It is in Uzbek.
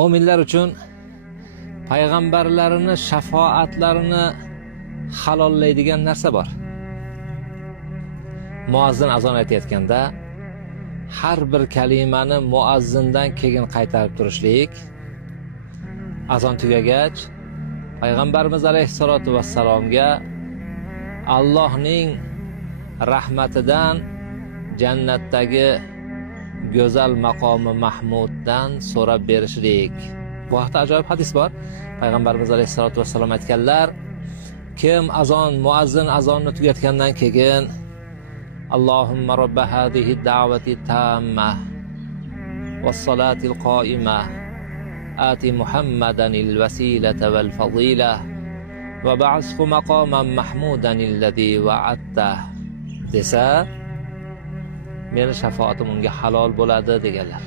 Mo'minlar uchun payg'ambarlarini shafoatlarini halollaydigan narsa bor. Muazzin azon aytayotganda har bir kalimani muazzindan keyin qaytarib turishlik, azon tugagach payg'ambarimiz alayhisolatu vassalomga Allohning rahmatidan, jannatdagi go'zal maqomi Mahmuddan so'rab berishlik. Bu haqda ajoyib hadis bor. Payg'ambarimiz alayhisolatu vassalom aytganlar, kim muazzin azonni tugatgandan keyin Allohumma robba hadihi da'vati tamma was-salatil qo'ima ati Muhammadanil vasilata wal fadila va ba'athu maqaman mahmudan alladhi wa'adta desa, meni shafaatim unga halol bo'ladi deganlar.